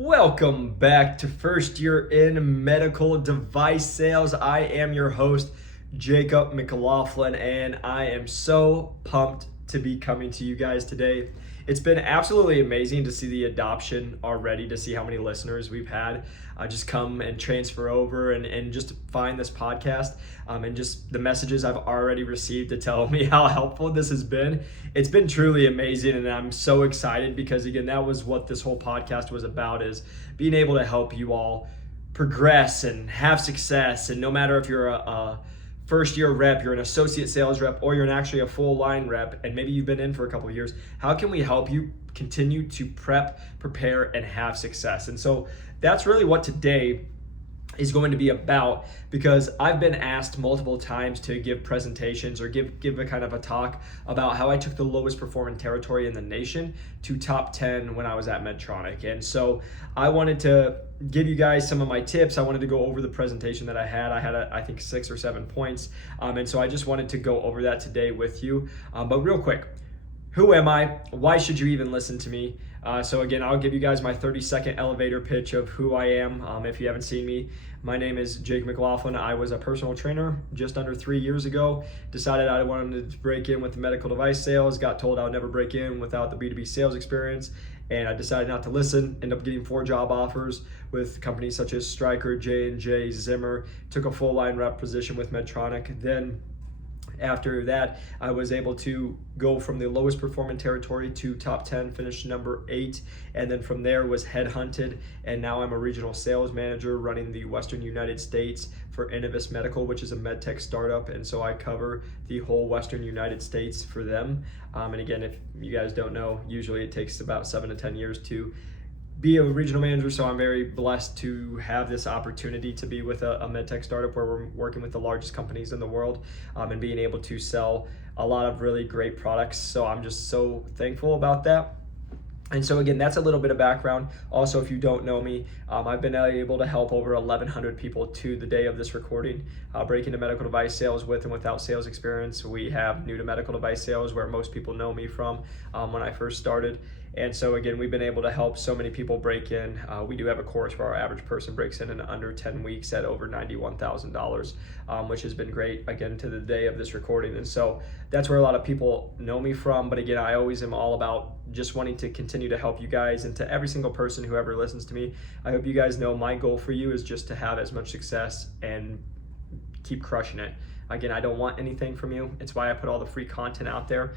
Welcome back to First Year in Medical Device Sales. I am your host, Jacob McLaughlin, and I am so pumped to be coming to you guys today. It's been absolutely amazing to see the adoption already, to see how many listeners we've had just come and transfer over and just find this podcast and just the messages I've already received to tell me how helpful this has been. It's been truly amazing, and I'm so excited because, again, that was what this whole podcast was about, is being able to help you all progress and have success. And no matter if you're a first year rep, you're an associate sales rep, or you're actually a full line rep, and maybe you've been in for a couple of years, how can we help you continue to prep, prepare, and have success? And so that's really what today is going to be about, because I've been asked multiple times to give presentations or give a kind of a talk about how I took the lowest performing territory in the nation to top 10 when I was at Medtronic. And so I wanted to give you guys some of my tips. I wanted to go over the presentation that I had. I think 6 or 7 points. And so I just wanted to go over that today with you. But real quick, who am I? Why should you even listen to me? So again, I'll give you guys my 30-second elevator pitch of who I am. If you haven't seen me, my name is Jake McLaughlin. I was a personal trainer just under 3 years ago. Decided I wanted to break in with medical device sales. Got told I would never break in without the B2B sales experience. And I decided not to listen. Ended up getting 4 job offers with companies such as Stryker, J&J, Zimmer. Took a full line rep position with Medtronic. Then after that, I was able to go from the lowest performing territory to top 10, finished number 8, and then from there was headhunted, and now I'm a regional sales manager running the Western United States for Innovis Medical, which is a medtech startup, and so I cover the whole Western United States for them. And again, if you guys don't know, usually it takes about 7 to 10 years to be a regional manager, so I'm very blessed to have this opportunity to be with a medtech startup where we're working with the largest companies in the world and being able to sell a lot of really great products. So I'm just so thankful about that. And so again, that's a little bit of background. Also, if you don't know me, I've been able to help over 1,100 people to the day of this recording break into medical device sales with and without sales experience. We have new to medical device sales, where most people know me from when I first started. And so again, we've been able to help so many people break in. We do have a course where our average person breaks in under 10 weeks at over $91,000, which has been great, again, to the day of this recording. And so that's where a lot of people know me from. But again, I always am all about just wanting to continue to help you guys. And to every single person who ever listens to me, I hope you guys know my goal for you is just to have as much success and keep crushing it. Again, I don't want anything from you. It's why I put all the free content out there.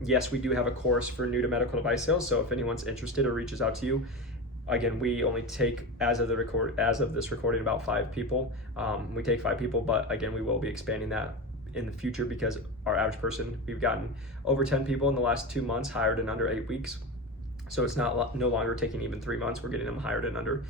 Yes, we do have a course for new to medical device sales. So if anyone's interested or reaches out to you, again, we only take, as of this recording, about 5 people. We take 5 people, but again, we will be expanding that in the future, because our average person, we've gotten over 10 people in the last 2 months hired in under 8 weeks. So it's no longer taking even 3 months. We're getting them hired in under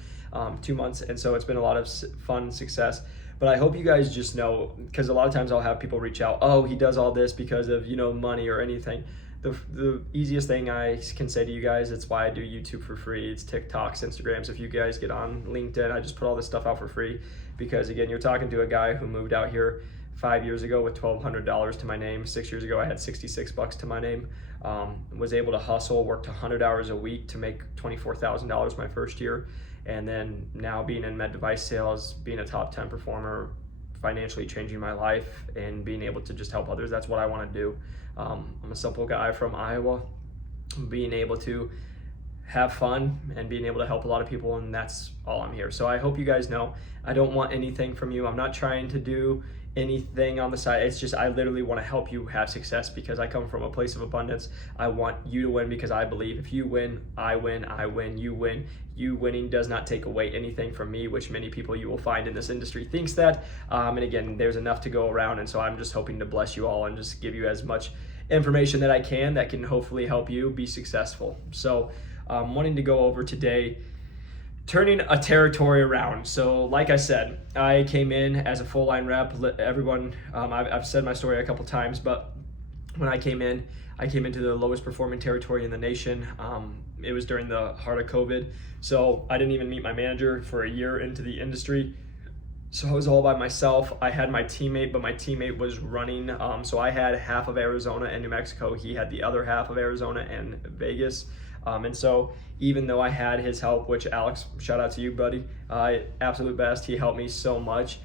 2 months. And so it's been a lot of fun success. But I hope you guys just know, because a lot of times I'll have people reach out, oh, he does all this because of, money or anything. The easiest thing I can say to you guys, it's why I do YouTube for free. It's TikToks, Instagrams. If you guys get on LinkedIn, I just put all this stuff out for free, because again, you're talking to a guy who moved out here 5 years ago with $1,200 to my name. 6 years ago, I had $66 to my name. Was able to hustle, worked 100 hours a week to make $24,000 my first year. And then now being in med device sales, being a top 10 performer, financially changing my life, and being able to just help others. That's what I want to do. I'm a simple guy from Iowa, being able to have fun and being able to help a lot of people, and that's all I'm here. So I hope you guys know I don't want anything from you. I'm not trying to do anything on the side. It's just I literally want to help you have success, because I come from a place of abundance. I want you to win, because I believe if you win, I win, you win. You winning does not take away anything from me, which many people you will find in this industry thinks that. And again, there's enough to go around, and so I'm just hoping to bless you all and just give you as much information that I can that can hopefully help you be successful. So wanting to go over today turning a territory around. So like I said, I came in as a full line rep. Everyone, I've said my story a couple times, but when I came into the lowest performing territory in the nation. It was during the heart of COVID. So I didn't even meet my manager for a year into the industry. So I was all by myself. I had my teammate, but my teammate was running. So I had half of Arizona and New Mexico. He had the other half of Arizona and Vegas. And so even though I had his help, which Alex, shout out to you, buddy, absolute best. He helped me so much.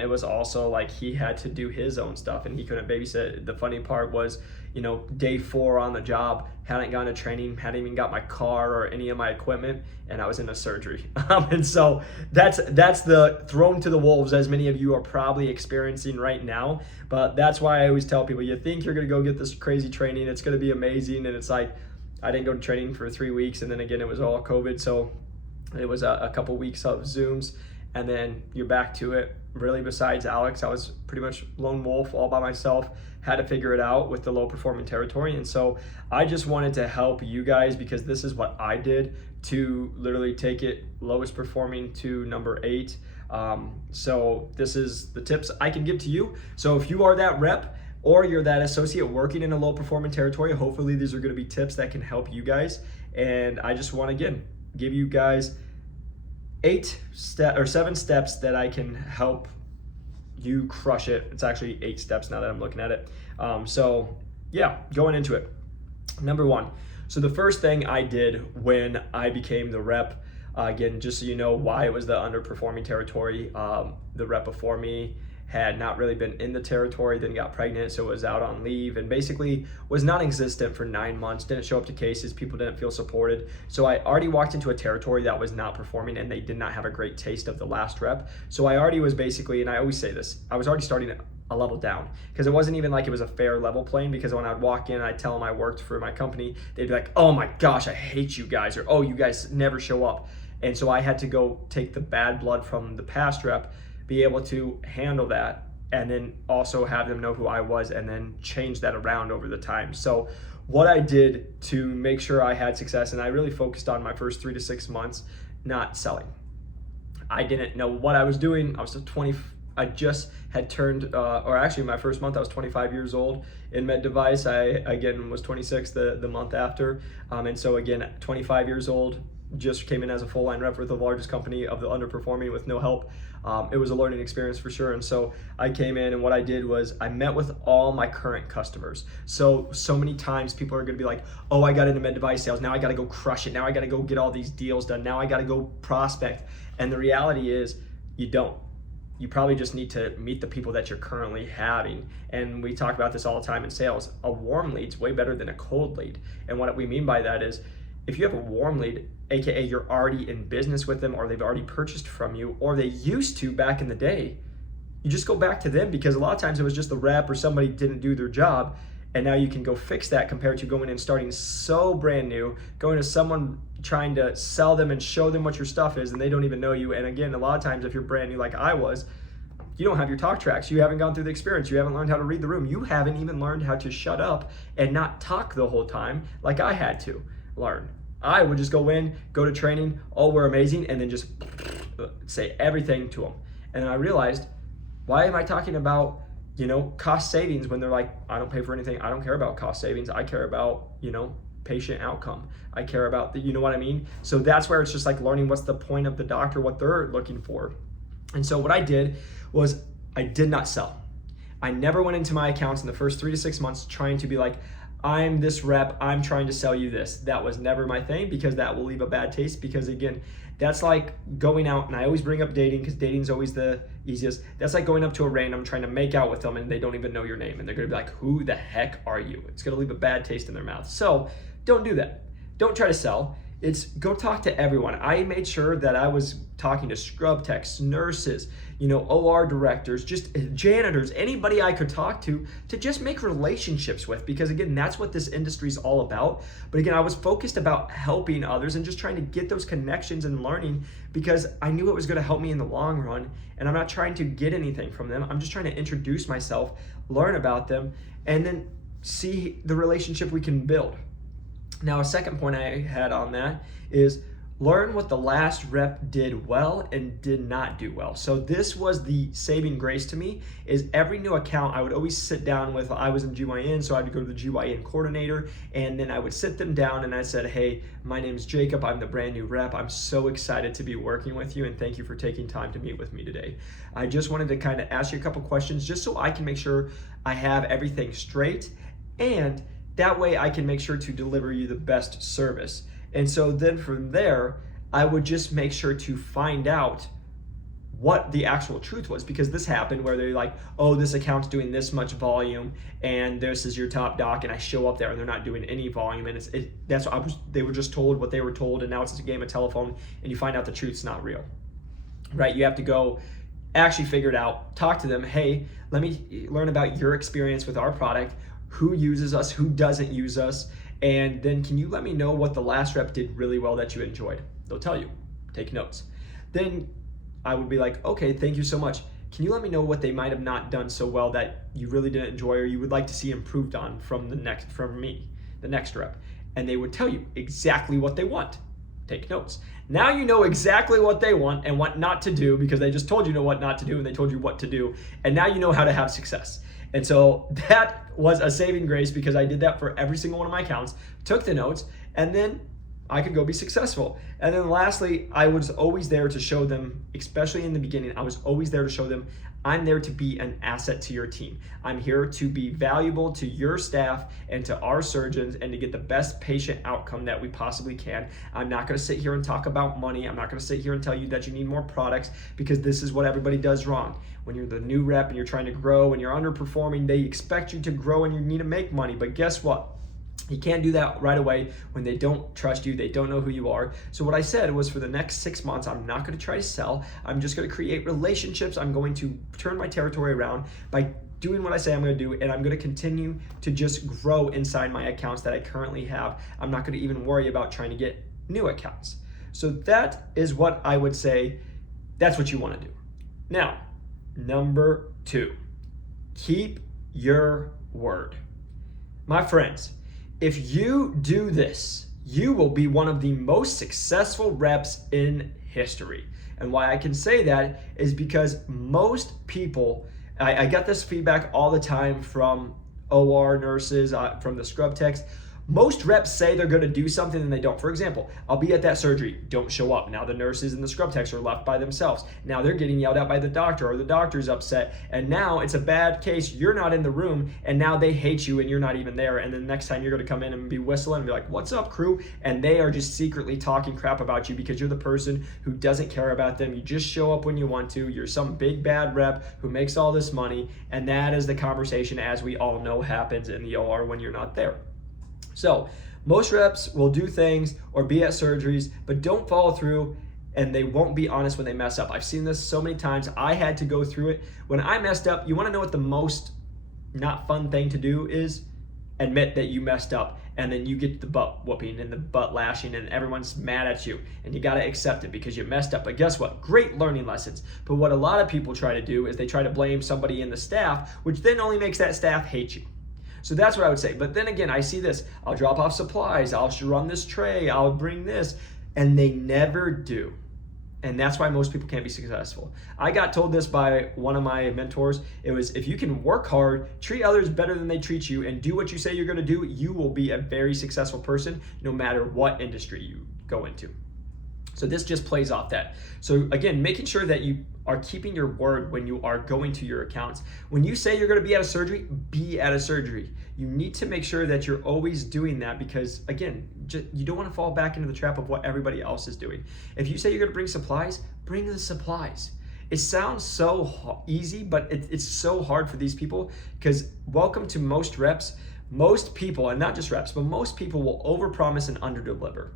It was also like he had to do his own stuff and he couldn't babysit. The funny part was, day 4 on the job, hadn't gone to training, hadn't even got my car or any of my equipment, and I was in a surgery. And so that's the thrown to the wolves, as many of you are probably experiencing right now. But that's why I always tell people, you think you're gonna go get this crazy training, it's gonna be amazing, and it's like, I didn't go to training for 3 weeks, and then again, it was all COVID, so it was a couple weeks of Zooms, and then you're back to it. Really, besides Alex, I was pretty much lone wolf all by myself, had to figure it out with the low performing territory. And so I just wanted to help you guys, because this is what I did to literally take it lowest performing to number 8. So this is the tips I can give to you. So if you are that rep or you're that associate working in a low performing territory, hopefully these are going to be tips that can help you guys. And I just want to, again, give you guys 7 steps that I can help you crush it. It's actually 8 steps now that I'm looking at it. So yeah, going into it. Number 1. So the first thing I did when I became the rep, again, just so you know why it was the underperforming territory, the rep before me had not really been in the territory, then got pregnant, so was out on leave, and basically was non-existent for 9 months, didn't show up to cases, people didn't feel supported. So I already walked into a territory that was not performing, and they did not have a great taste of the last rep. So I already was basically, and I always say this, I was already starting a level down, because it wasn't even like it was a fair level playing, because when I'd walk in and I'd tell them I worked for my company, they'd be like, oh my gosh, I hate you guys, or oh, you guys never show up. And so I had to go take the bad blood from the past rep, be able to handle that, and then also have them know who I was, and then change that around over the time. So what I did to make sure I had success, and I really focused on my first 3 to 6 months, not selling. I didn't know what I was doing. I just had turned, or actually my first month I was 25 years old in Med Device. I, again, was 26 the month after. And so again, 25 years old, just came in as a full line rep with the largest company of the underperforming with no help. It was a learning experience for sure. And so I came in, and what I did was I met with all my current customers. So many times people are going to be like, oh, I got into Med Device sales. Now I got to go crush it. Now I got to go get all these deals done. Now I got to go prospect. And the reality is you don't. You probably just need to meet the people that you're currently having. And we talk about this all the time in sales. A warm lead's way better than a cold lead. And what we mean by that is, if you have a warm lead, AKA you're already in business with them, or they've already purchased from you, or they used to back in the day, you just go back to them, because a lot of times it was just the rep or somebody didn't do their job, and now you can go fix that, compared to going and starting so brand new, going to someone trying to sell them and show them what your stuff is, and they don't even know you. And again, a lot of times if you're brand new like I was, you don't have your talk tracks, you haven't gone through the experience, you haven't learned how to read the room, you haven't even learned how to shut up and not talk the whole time like I had to learn. I would just go in, go to training, oh, we're amazing, and then just say everything to them. And then I realized, why am I talking about, cost savings when they're like, I don't pay for anything, I don't care about cost savings, I care about, patient outcome. I care about you know what I mean? So that's where it's just like learning what's the point of the doctor, what they're looking for. And so what I did was I did not sell. I never went into my accounts in the first 3 to 6 months trying to be like, I'm this rep, I'm trying to sell you this. That was never my thing, because that will leave a bad taste. Because again, that's like going out, and I always bring up dating because dating's always the easiest. That's like going up to a random, trying to make out with them, and they don't even know your name, and they're gonna be like, who the heck are you? It's gonna leave a bad taste in their mouth. So don't do that. Don't try to sell. It's go talk to everyone. I made sure that I was talking to scrub techs, nurses, OR directors, just janitors, anybody I could talk to just make relationships with, because again, that's what this industry is all about. But again, I was focused about helping others and just trying to get those connections and learning, because I knew it was going to help me in the long run. And I'm not trying to get anything from them. I'm just trying to introduce myself, learn about them, and then see the relationship we can build. Now, a second point I had on that is learn what the last rep did well and did not do well. So this was the saving grace to me, is every new account I would always sit down with, I was in GYN, so I would go to the GYN coordinator, and then I would sit them down and I said, hey, my name is Jacob, I'm the brand new rep, I'm so excited to be working with you, and thank you for taking time to meet with me today. I just wanted to kind of ask you a couple questions just so I can make sure I have everything straight, and that way I can make sure to deliver you the best service. And so then from there, I would just make sure to find out what the actual truth was, because this happened where they're like, oh, this account's doing this much volume and this is your top doc, and I show up there and they're not doing any volume, and they were just told what they were told, and now it's a game of telephone, and you find out the truth's not real, right? You have to go actually figure it out, talk to them. Hey, let me learn about your experience with our product, who uses us, who doesn't use us, and then can you let me know what the last rep did really well that you enjoyed? They'll tell you, take notes. Then I would be like, okay, thank you so much. Can you let me know what they might have not done so well that you really didn't enjoy or you would like to see improved on from the next rep? And they would tell you exactly what they want. Take notes. Now you know exactly what they want and what not to do, because they just told you what not to do and they told you what to do. And now you know how to have success. And so that was a saving grace, because I did that for every single one of my accounts, took the notes, and then I could go be successful. And then lastly, I was always there to show them, especially in the beginning, I was always there to show them I'm there to be an asset to your team. I'm here to be valuable to your staff and to our surgeons and to get the best patient outcome that we possibly can. I'm not gonna sit here and talk about money. I'm not gonna sit here and tell you that you need more products, because this is what everybody does wrong. When you're the new rep and you're trying to grow and you're underperforming, they expect you to grow and you need to make money. But guess what? You can't do that right away when they don't trust you, they don't know who you are. So what I said was, for the next 6 months, I'm not gonna try to sell. I'm just gonna create relationships. I'm going to turn my territory around by doing what I say I'm gonna do, and I'm gonna continue to just grow inside my accounts that I currently have. I'm not gonna even worry about trying to get new accounts. So that is what I would say, that's what you wanna do. Now, number 2, keep your word. My friends, if you do this, you will be one of the most successful reps in history. And why I can say that is because most people, I get this feedback all the time from OR nurses, from the scrub techs. Most reps say they're gonna do something and they don't. For example, I'll be at that surgery, don't show up. Now the nurses and the scrub techs are left by themselves. Now they're getting yelled at by the doctor, or the doctor's upset, and now it's a bad case, you're not in the room, and now they hate you and you're not even there. And then the next time you're gonna come in and be whistling and be like, what's up, crew? And they are just secretly talking crap about you because you're the person who doesn't care about them. You just show up when you want to. You're some big bad rep who makes all this money, and that is the conversation, as we all know, happens in the OR when you're not there. So most reps will do things or be at surgeries, but don't follow through, and they won't be honest when they mess up. I've seen this so many times. I had to go through it. When I messed up, you wanna know what the most not fun thing to do is? Admit that you messed up, and then you get the butt whooping and the butt lashing, and everyone's mad at you, and you gotta accept it because you messed up. But guess what? Great learning lessons. But what a lot of people try to do is they try to blame somebody in the staff, which then only makes that staff hate you. So that's what I would say. But then again, I see this. I'll drop off supplies. I'll run this tray. I'll bring this. And they never do. And that's why most people can't be successful. I got told this by one of my mentors. It was, if you can work hard, treat others better than they treat you, and do what you say you're gonna do, you will be a very successful person no matter what industry you go into. So this just plays off that. So again, making sure that you are keeping your word when you are going to your accounts. When you say you're gonna be at a surgery, be at a surgery. You need to make sure that you're always doing that, because again, you don't wanna fall back into the trap of what everybody else is doing. If you say you're gonna bring supplies, bring the supplies. It sounds so easy, but it's so hard for these people, because welcome to most reps. Most people, and not just reps, but most people will overpromise and underdeliver.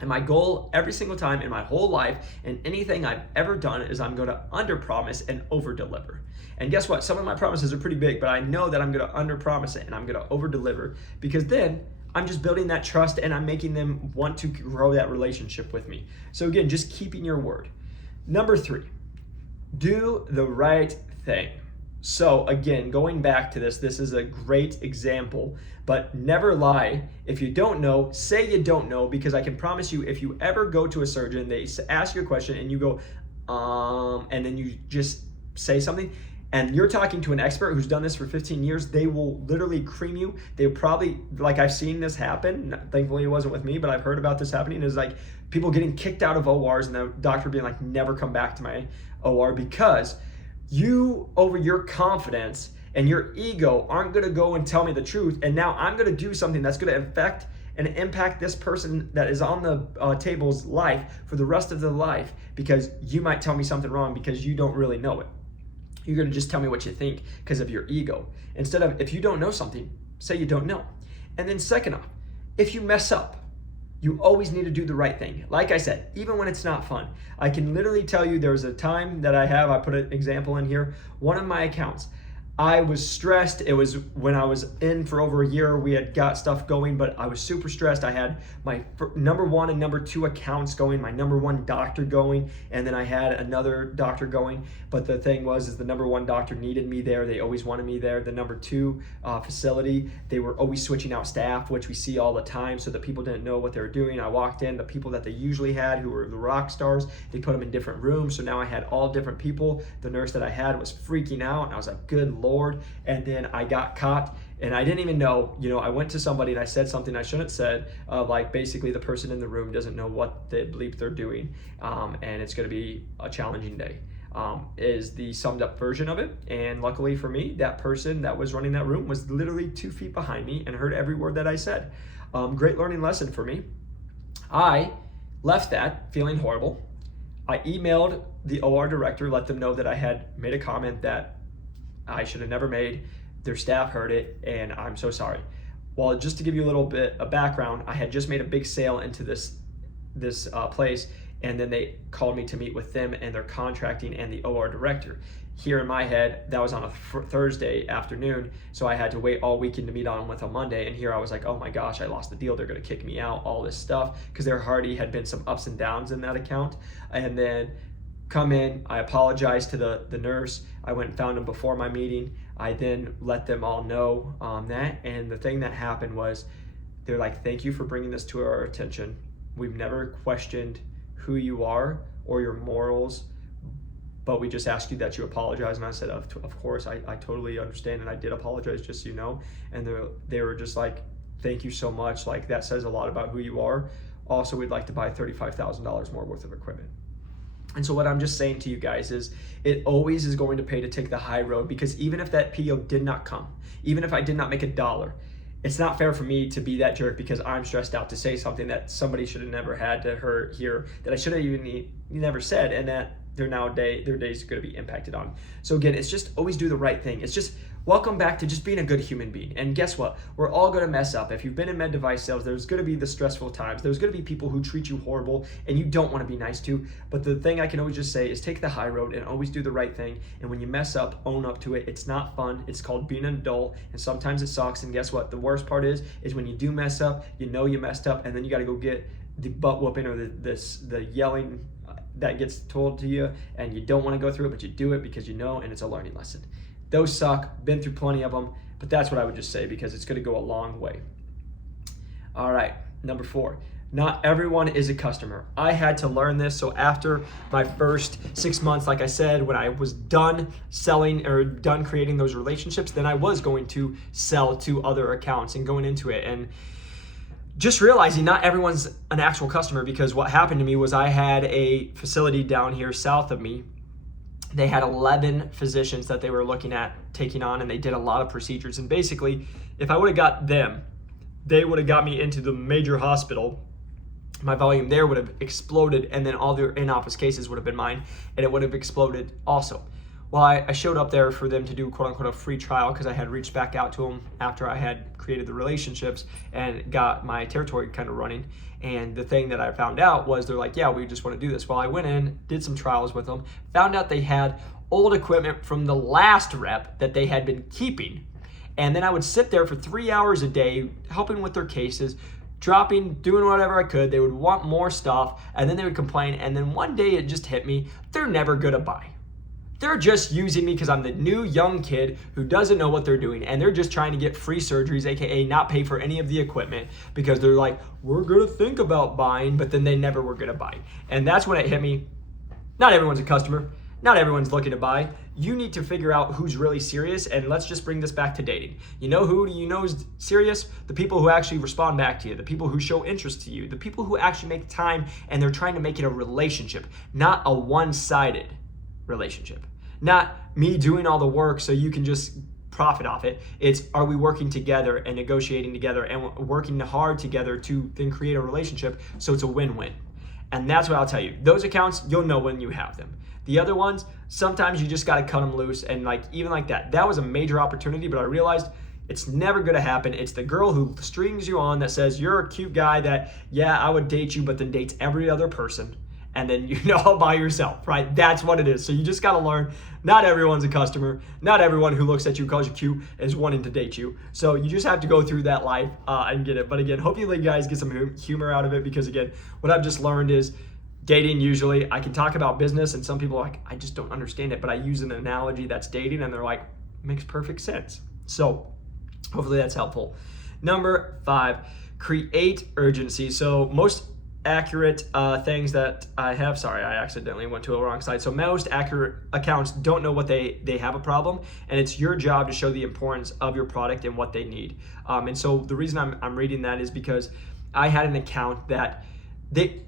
And my goal every single time in my whole life and anything I've ever done is I'm gonna underpromise and overdeliver. And guess what? Some of my promises are pretty big, but I know that I'm gonna underpromise it and I'm gonna overdeliver, because then I'm just building that trust and I'm making them want to grow that relationship with me. So again, just keeping your word. Number 3, do the right thing. So again, going back to this is a great example, but never lie. If you don't know, say you don't know, because I can promise you, if you ever go to a surgeon, they ask you a question and you go, and then you just say something, and you're talking to an expert who's done this for 15 years, they will literally cream you. They'll probably, like I've seen this happen, thankfully it wasn't with me, but I've heard about this happening, is like people getting kicked out of ORs and the doctor being like, never come back to my OR, because you, over your confidence and your ego, aren't gonna go and tell me the truth, and now I'm gonna do something that's gonna affect and impact this person that is on the table's life for the rest of their life, because you might tell me something wrong because you don't really know it. You're going to just tell me what you think because of your ego. Instead of, if you don't know something, say you don't know. And then second off, if you mess up, you always need to do the right thing. Like I said, even when it's not fun. I can literally tell you there's a time that I put an example in here. One of my accounts, I was stressed. It was when I was in for over a year. We had got stuff going, but I was super stressed. I had my number 1 and number 2 accounts going, my number 1 doctor going, and then I had another doctor going. But the thing was, the number 1 doctor needed me there. They always wanted me there. The number 2 facility, they were always switching out staff, which we see all the time, so that people didn't know what they were doing. I walked in, the people that they usually had, who were the rock stars, they put them in different rooms. So now I had all different people. The nurse that I had was freaking out, and I was like, good Lord. And then I got caught, and I didn't even know, I went to somebody and I said something I shouldn't have said, like basically the person in the room doesn't know what the bleep they're doing, and it's going to be a challenging day, is the summed up version of it. And luckily for me, that person that was running that room was literally 2 feet behind me and heard every word that I said. Great learning lesson for me. I left that feeling horrible. I emailed the OR director, let them know that I had made a comment that I should have never made. Their staff heard it, and I'm so sorry. Well, just to give you a little bit of background, I had just made a big sale into this place, and then they called me to meet with them and their contracting and the OR director. Here in my head, that was on a Thursday afternoon, so I had to wait all weekend to meet on with a Monday, and here I was like, oh my gosh, I lost the deal, they're gonna kick me out, all this stuff, because there already had been some ups and downs in that account. And then come in, I apologized to the nurse. I went and found him before my meeting. I then let them all know that. And the thing that happened was, they're like, thank you for bringing this to our attention. We've never questioned who you are or your morals, but we just asked you that you apologize. And I said, of course, I totally understand, and I did apologize, just so you know. And they were just like, thank you so much. Like, that says a lot about who you are. Also, we'd like to buy $35,000 more worth of equipment. And so what I'm just saying to you guys is, it always is going to pay to take the high road, because even if that PO did not come, even if I did not make $1, it's not fair for me to be that jerk because I'm stressed out to say something that somebody should have never had to hear, that I should have even never said, and that their days are going to be impacted on. So again, it's just always do the right thing. It's just welcome back to just being a good human being. And guess what? We're all going to mess up. If you've been in med device sales, there's going to be the stressful times. There's going to be people who treat you horrible and you don't want to be nice to. But the thing I can always just say is take the high road and always do the right thing. And when you mess up, own up to it. It's not fun. It's called being an adult. And sometimes it sucks. And guess what? The worst part is when you do mess up, you know you messed up, and then you got to go get the butt whooping or the yelling that gets told to you, and you don't want to go through it, but you do it because you know, and it's a learning lesson. Those suck, been through plenty of them, but that's what I would just say, because it's going to go a long way. All right, number 4, not everyone is a customer. I had to learn this. So after my first 6 months, like I said, when I was done selling or done creating those relationships, then I was going to sell to other accounts and going into it. And just realizing not everyone's an actual customer, because what happened to me was I had a facility down here south of me. They had 11 physicians that they were looking at taking on, and they did a lot of procedures. And basically, if I would have got them, they would have got me into the major hospital. My volume there would have exploded, and then all their in-office cases would have been mine, and it would have exploded also. Well, I showed up there for them to do quote unquote a free trial, because I had reached back out to them after I had created the relationships and got my territory kind of running. And the thing that I found out was they're like, yeah, we just want to do this. Well, I went in, did some trials with them, found out they had old equipment from the last rep that they had been keeping. And then I would sit there for 3 hours a day helping with their cases, dropping, doing whatever I could. They would want more stuff, and then they would complain. And then one day it just hit me, they're never gonna buy. They're just using me because I'm the new young kid who doesn't know what they're doing, and they're just trying to get free surgeries, aka not pay for any of the equipment, because they're like, we're gonna think about buying, but then they never were gonna buy. And that's when it hit me, not everyone's a customer, not everyone's looking to buy. You need to figure out who's really serious, and let's just bring this back to dating. You know who you know is serious? The people who actually respond back to you, the people who show interest to you, the people who actually make time, and they're trying to make it a relationship, not a one-sided relationship. Not me doing all the work so you can just profit off it. It's, are we working together and negotiating together and working hard together to then create a relationship so it's a win-win. And that's what I'll tell you. Those accounts, you'll know when you have them. The other ones, sometimes you just got to cut them loose. And like, even like that was a major opportunity, but I realized it's never going to happen. It's the girl who strings you on that says you're a cute guy that, yeah, I would date you, but then dates every other person. And then you're all by yourself, right? That's what it is. So you just got to learn, not everyone's a customer. Not everyone who looks at you, calls you cute, is wanting to date you. So you just have to go through that life and get it. But again, hopefully you guys get some humor out of it, because again, what I've just learned is dating, usually I can talk about business and some people are like, I just don't understand it, but I use an analogy that's dating and they're like, makes perfect sense. So hopefully that's helpful. Number 5, create urgency. So most accurate things that I have, sorry, I accidentally went to a wrong side. So most accurate accounts don't know what they have a problem, and it's your job to show the importance of your product and what they need. And so the reason I'm reading that is because I had an account that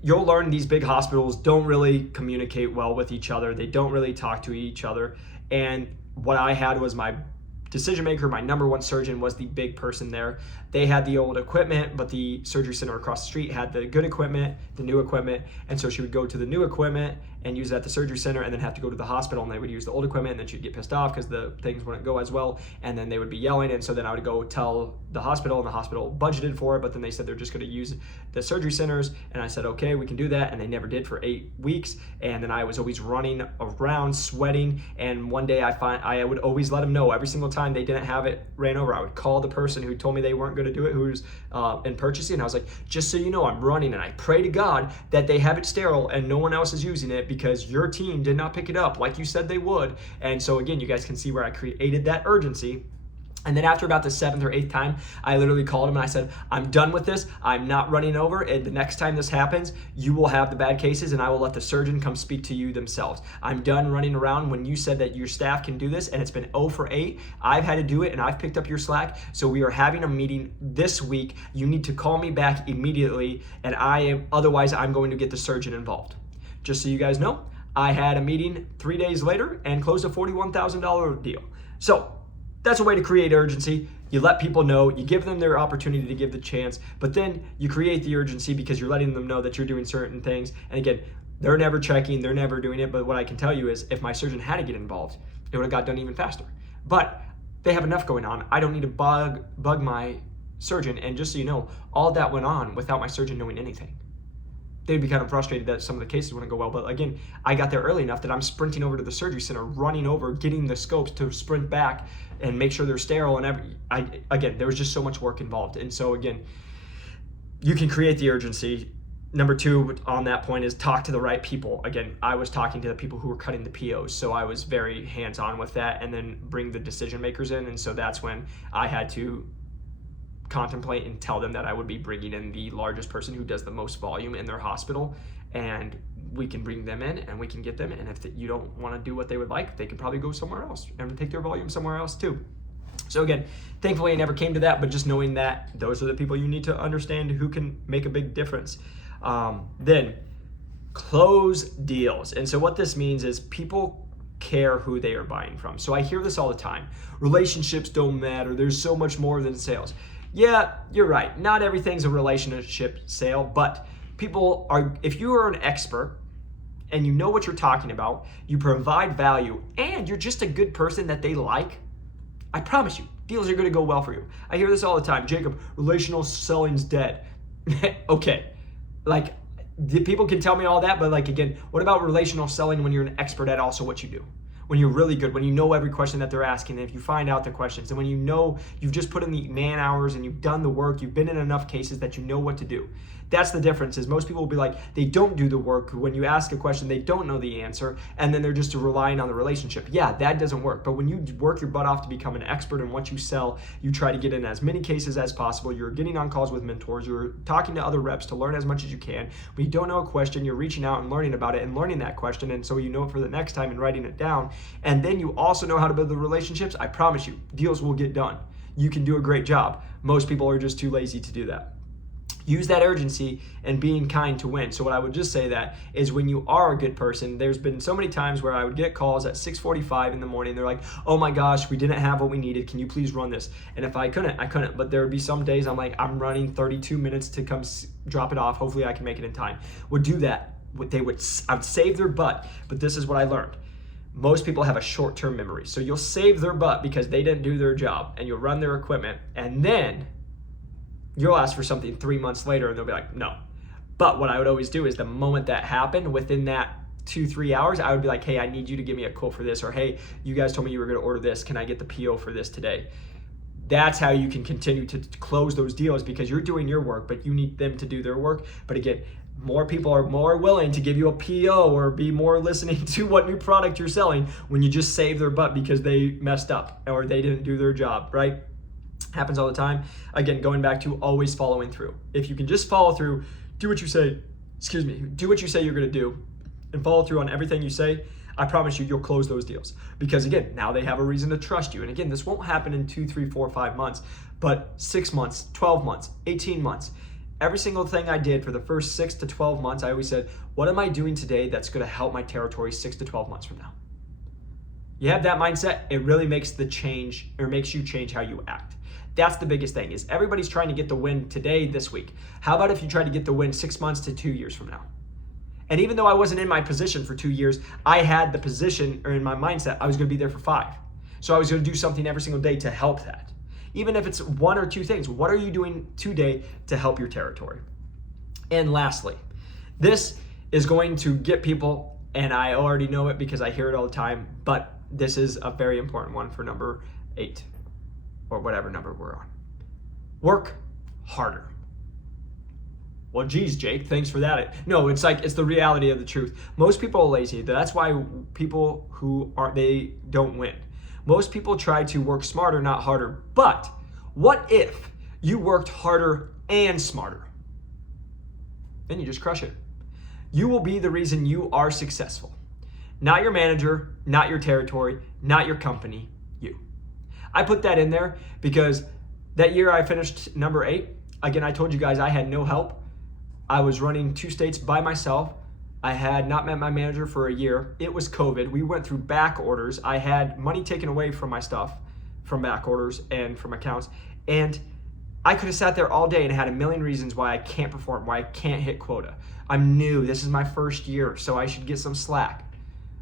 you'll learn these big hospitals don't really communicate well with each other. They don't really talk to each other. And what I had was my decision maker, my number one surgeon, was the big person there. They had the old equipment, but the surgery center across the street had the good equipment, the new equipment. And so she would go to the new equipment and use it at the surgery center, and then have to go to the hospital, and they would use the old equipment, and then she'd get pissed off because the things wouldn't go as well, and then they would be yelling. And so then I would go tell the hospital, and the hospital budgeted for it, but then they said they're just going to use the surgery centers, and I said, okay, we can do that, and they never did for 8 weeks. And then I was always running around, sweating, and one day I would always let them know every single time they didn't have it ran over. I would call the person who told me they weren't going to do it, who was in purchasing, and I was like, just so you know, I'm running, and I pray to God that they have it sterile and no one else is using it, because your team did not pick it up like you said they would. And so again, you guys can see where I created that urgency. And then after about the 7th or 8th time, I literally called him and I said, I'm done with this. I'm not running over. And the next time this happens, you will have the bad cases, and I will let the surgeon come speak to you themselves. I'm done running around. When you said that your staff can do this, and it's been 0 for 8, I've had to do it, and I've picked up your slack. So we are having a meeting this week. You need to call me back immediately, and otherwise I'm going to get the surgeon involved. Just so you guys know, I had a meeting 3 days later and closed a $41,000 deal. So that's a way to create urgency. You let people know, you give them their opportunity to give the chance, but then you create the urgency because you're letting them know that you're doing certain things. And again, they're never checking, they're never doing it. But what I can tell you is if my surgeon had to get involved, it would have got done even faster. But they have enough going on. I don't need to bug my surgeon. And just so you know, all that went on without my surgeon knowing anything. They'd be kind of frustrated that some of the cases wouldn't go well. But again, I got there early enough that I'm sprinting over to the surgery center, running over, getting the scopes to sprint back and make sure they're sterile. And again, there was just so much work involved. And so again, you can create the urgency. Number 2 on that point is talk to the right people. Again, I was talking to the people who were cutting the POs, so I was very hands-on with that, and then bring the decision makers in. And so that's when I had to contemplate and tell them that I would be bringing in the largest person who does the most volume in their hospital, and we can bring them in and we can get them. And if you don't want to do what they would like, they could probably go somewhere else and take their volume somewhere else too. So again, thankfully it never came to that, but just knowing that those are the people you need to understand who can make a big difference. Then close deals. And so what this means is people care who they are buying from. So I hear this all the time. Relationships don't matter. There's so much more than sales. Yeah, you're right. Not everything's a relationship sale, but people are, if you are an expert and you know what you're talking about, you provide value, and you're just a good person that they like, I promise you, deals are going to go well for you. I hear this all the time. Jacob, relational selling's dead. Okay. Like, people can tell me all that, but like, again, what about relational selling when you're an expert at also what you do? When you're really good, when you know every question that they're asking, and if you find out the questions, and when you know you've just put in the man hours and you've done the work, you've been in enough cases that you know what to do. That's the difference. Is most people will be like, they don't do the work. When you ask a question, they don't know the answer, and then they're just relying on the relationship. Yeah, that doesn't work. But when you work your butt off to become an expert in what you sell, you try to get in as many cases as possible. You're getting on calls with mentors. You're talking to other reps to learn as much as you can. When you don't know a question, you're reaching out and learning about it and learning that question, and so you know it for the next time and writing it down. And then you also know how to build the relationships. I promise you, deals will get done. You can do a great job. Most people are just too lazy to do that. use that urgency and being kind to win. So what I would just say that is when you are a good person, there's been so many times where I would get calls at 6:45 in the morning. They're like, oh my gosh, we didn't have what we needed. Can you please run this? And if I couldn't. But there would be some days I'm like, I'm running 32 minutes to come drop it off. Hopefully I can make it in time. Would do that. I would save their butt. But this is what I learned. Most people have a short-term memory. So you'll save their butt because they didn't do their job, and you'll run their equipment, and then you'll ask for something 3 months later and they'll be like, no. But what I would always do is the moment that happened, within that 2-3 hours, I would be like, hey, I need you to give me a quote for this, or hey, you guys told me you were going to order this. Can I get the PO for this today? That's how you can continue to close those deals, because you're doing your work, but you need them to do their work. But again, more people are more willing to give you a PO or be more listening to what new product you're selling when you just save their butt because they messed up or they didn't do their job, right? Happens all the time. Again, going back to always following through. If you can just follow through, do what you say you're going to do, and follow through on everything you say, I promise you'll close those deals. Because again, now they have a reason to trust you. And again, this won't happen in 2, 3, 4, 5 months, but 6 months, 12 months, 18 months. Every single thing I did for the first 6 to 12 months, I always said, what am I doing today that's going to help my territory 6 to 12 months from now? You have that mindset, it really makes the change, or makes you change how you act. That's the biggest thing, is everybody's trying to get the win today, this week. How about if you try to get the win 6 months to 2 years from now? And even though I wasn't in my position for 2 years, I had the position, or in my mindset, I was going to be there for 5. So I was going to do something every single day to help that. Even if it's 1 or 2 things, what are you doing today to help your territory? And lastly, this is going to get people, and I already know it because I hear it all the time, but this is a very important one for number 8. Or whatever number we're on. Work harder. Well, geez, Jake, thanks for that. No, it's the reality of the truth. Most people are lazy. That's why people they don't win. Most people try to work smarter, not harder. But what if you worked harder and smarter? Then you just crush it. You will be the reason you are successful. Not your manager, not your territory, not your company, you. I put that in there because that year I finished number 8. Again, I told you guys I had no help. I was running 2 states by myself. I had not met my manager for a year. It was COVID. We went through back orders. I had money taken away from my stuff, from back orders and from accounts. And I could have sat there all day and had a million reasons why I can't perform, why I can't hit quota. I'm new. This is my first year, so I should get some slack.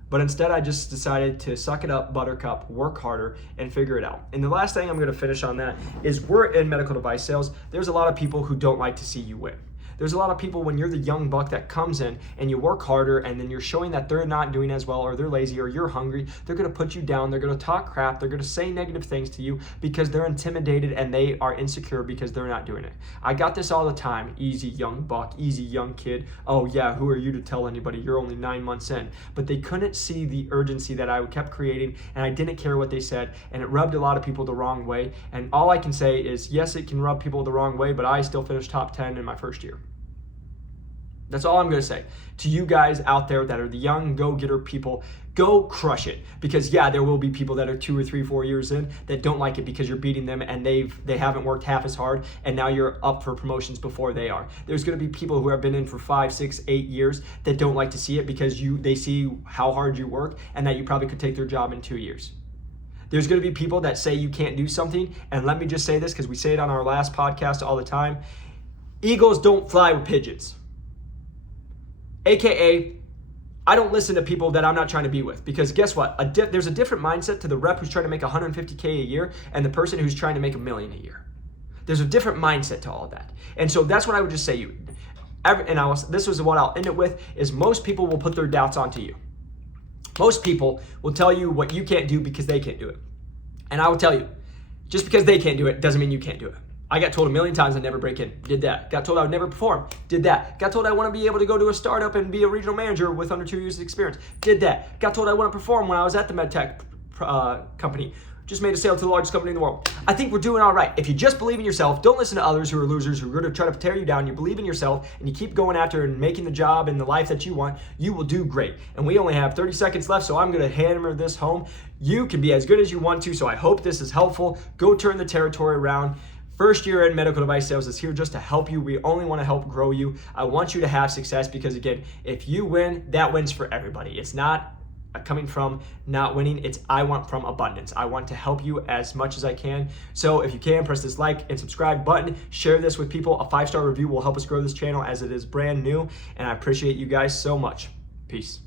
But instead, I just decided to suck it up, buttercup, work harder, and figure it out. And the last thing I'm going to finish on that is we're in medical device sales. There's a lot of people who don't like to see you win. There's a lot of people when you're the young buck that comes in and you work harder and then you're showing that they're not doing as well or they're lazy or you're hungry, they're going to put you down, they're going to talk crap, they're going to say negative things to you because they're intimidated and they are insecure because they're not doing it. I got this all the time. Easy young buck, easy young kid. Oh yeah, who are you to tell anybody? You're only 9 months in. But they couldn't see the urgency that I kept creating and I didn't care what they said and it rubbed a lot of people the wrong way. And all I can say is, yes, it can rub people the wrong way, but I still finished top 10 in my first year. That's all I'm going to say. To you guys out there that are the young go-getter people, go crush it. Because yeah, there will be people that are 2 or 3, 4 years in that don't like it because you're beating them and they haven't worked half as hard and now you're up for promotions before they are. There's going to be people who have been in for 5, 6, 8 years that don't like to see it because they see how hard you work and that you probably could take their job in 2 years. There's going to be people that say you can't do something, and let me just say this because we say it on our last podcast all the time. Eagles don't fly with pigeons. AKA, I don't listen to people that I'm not trying to be with because guess what? There's a different mindset to the rep who's trying to make $150K a year and the person who's trying to make $1 million a year. There's a different mindset to all of that. And so that's what I would just say you. This was what I'll end it with, is most people will put their doubts onto you. Most people will tell you what you can't do because they can't do it. And I will tell you, just because they can't do it doesn't mean you can't do it. I got told 1,000,000 times I'd never break in, did that. Got told I would never perform, did that. Got told I want to be able to go to a startup and be a regional manager with under 2 years of experience, did that. Got told I want to perform when I was at the MedTech company, just made a sale to the largest company in the world. I think we're doing all right. If you just believe in yourself, don't listen to others who are losers, who are going to try to tear you down. You believe in yourself and you keep going after and making the job and the life that you want, you will do great. And we only have 30 seconds left, so I'm going to hammer this home. You can be as good as you want to, so I hope this is helpful. Go turn the territory around. First Year in Medical Device Sales is here just to help you. We only want to help grow you. I want you to have success because, again, if you win, that wins for everybody. It's not coming from not winning, it's I want from abundance. I want to help you as much as I can. So if you can, press this like and subscribe button, share this with people. A 5-star review will help us grow this channel as it is brand new, and I appreciate you guys so much. Peace.